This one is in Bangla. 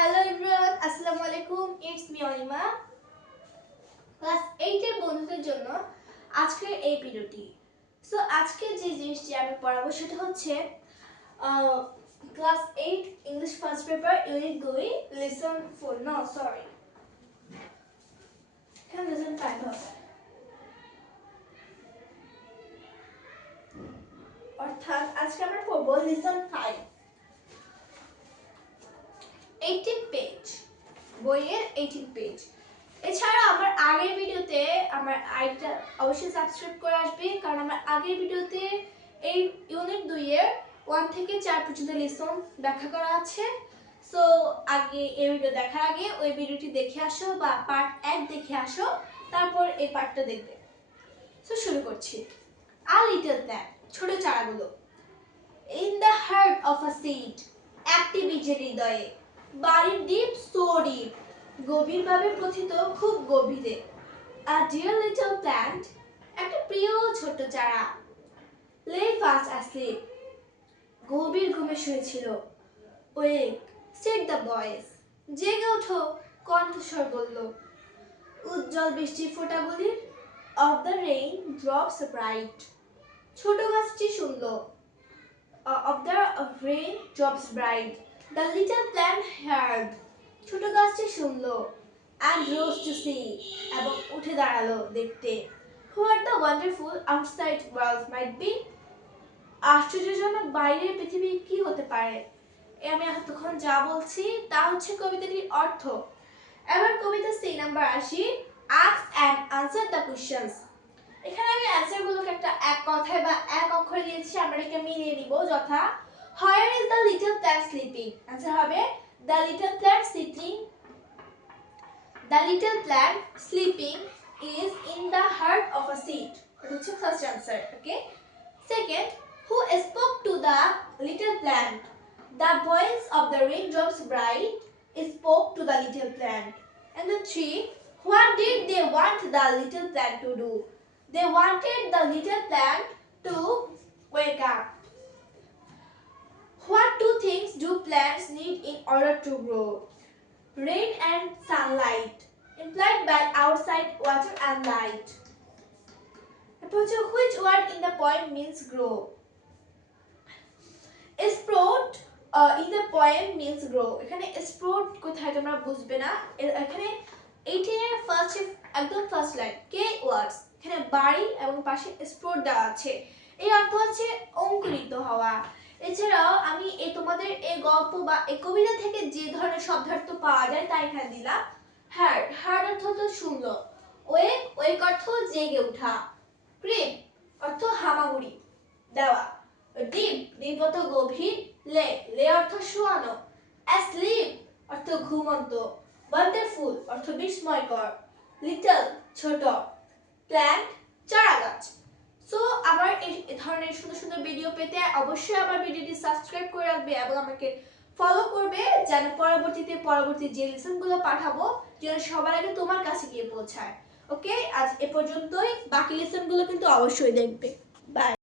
হ্যালো এভরিওয়ান, আসসালামু আলাইকুম। It's me Anima. ক্লাস 8 এর বন্ধুদের জন্য আজকের এই ভিডিওটি। সো আজকে যে জিনিসটি আমি পড়াবো সেটা হচ্ছে class 8 English first paper unit 2 lesson 4 no sorry এখানে লেসন 5 হবে, অর্থাৎ আজকে আমরা পড়বো লেসন 5 18 পেজ, বইয়ের 18 পেজ। এছাড়া আমার আগের ভিডিওতে আমার আইটা অবশ্যই সাবস্ক্রাইব করে আসবে, কারণ আমার আগের ভিডিওতে এই ইউনিট 2 এর 1 থেকে 4 পর্যন্ত লেসন ব্যাখ্যা করা আছে। সো আগে এই ভিডিও দেখার আগে ওই ভিডিওটি দেখে আসো বা পার্ট 1 দেখে আসো, তারপর এই পার্টটা দেখবে। সো শুরু করছি। আ লিটল প্ল্যান্ট, ছোট চারাগুলো। In the heart of a seed, একটি বীজের হৃদয়ে। বাড়ির ডিপ, সো ডিপ, গভীরভাবে প্রথিত, খুব গভীরে। আ ডিয়ার লিটল প্ল্যান্ট, একটা প্রিয় ছোট চারা। লে ফাস্ট অ্যাসলিপ, গভীর ঘুমে শুয়েছিল। ওয়েক সেড দ্য বয়েজ, জেগে ওঠো, কণ্ঠস্বর বলল। উজ্জ্বল বৃষ্টির ফোঁটাগুলির, of the rain drops bright, ছোট গাছটি শুনল। Of the rain drops bright, the little plant heard, ছোট গাছটি শুনল। and rose to see, এবং উঠে দাঁড়ালো দেখতে। What the wonderful outside world might be, আশ্চর্যজনক বাইরের পৃথিবী কি হতে পারে। আমি এতক্ষণ যা বলছি তা হচ্ছে কবিতাটির অর্থ। এবার কবিতা C number 80, ask and answer the questions। এখানে আমি অ্যানসারগুলোকে একটা এক কথায় বা এক অক্ষরে দিয়েছি, আমরা এটাকে মিলিয়ে নিব। যথা, where is the little plant sleeping, answer হবে the little plant sitting, the little plant sleeping is in the heart of a seed, এটা হচ্ছে first answer. Okay, second, who spoke to the little plant, the voice of the raindrops bright spoke to the little plant. And the three, what did they want the little plant to do, they wanted the little plant to wake up. What two things do plants need in order to grow, rain and sunlight, implied by outside water and light. Which word in the poem means grow, sprout in the poem means grow। এখানে sprout কোথায় তোমরা বুঝবে না, এখানে 18 এর একদম ফার্স্ট লাইন কে ওয়ার্ডস, এখানে বাড়ি এবং পাশে sprout দেওয়া আছে, এই অর্থ হচ্ছে অঙ্কুরিত হওয়া। এছাড়াও আমি তোমাদের এই গল্প বা এই কবিতা থেকে যে ধরনের শব্দার্থ পাওয়া যায় তা এখানে দিলাম। হার্ড, হার্ড অর্থ হলো সুন্দর। ওয়েক, ওয়েক অর্থ জেগে ওঠা। ক্রিপ অর্থ হামাগুড়ি দেওয়া। ডিপ, ডিপ অর্থ গভীর। লে, লে অর্থ শোয়ানো। অ্যাসলিপ অর্থ ঘুমন্ত। ওয়ান্ডারফুল অর্থ বিস্ময়কর। লিটল ছোট। প্ল্যান্ট চারা গাছ। সো আমার এই ধরনের সুন্দর সুন্দর ভিডিও পেতে অবশ্যই আমার ভিডিওটি সাবস্ক্রাইব করে রাখবে এবং আমাকে ফলো করবে, যেন পরবর্তী যে লেসনগুলো পাঠাবো যেন সবার আগে তোমার কাছে গিয়ে পৌঁছায়। ওকে, আজ এ পর্যন্তই, বাকি লেসনগুলো কিন্তু অবশ্যই দেখবে। বাই।